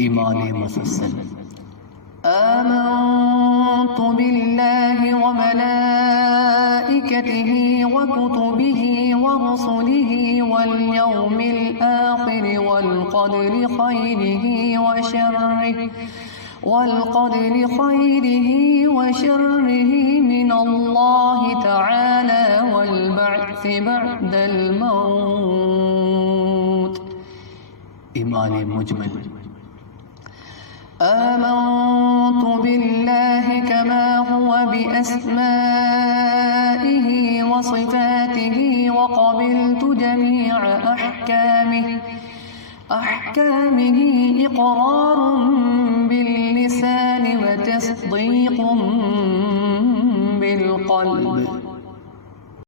ईमान मुफस्सल। आमन्तु बिल्लाहि व मलाइकतिहि व कुतुबिहि व रुसुलिहि वल यौमिल आखिर वल क़द्रि खैरिहि व शर्रिहि मिनल्लाहि तआला वल बअ्सि बअदल मौत। ईमान मुजमल। आमन्तु बिल्लाहि कमा हुवा बिअस्माइहि व सिफातिहि व क़बिलतु जमीअ अहकामिहि इक़रारुन बिल्लिसानि व तस्दीक़ुन बिलक़ल्ब।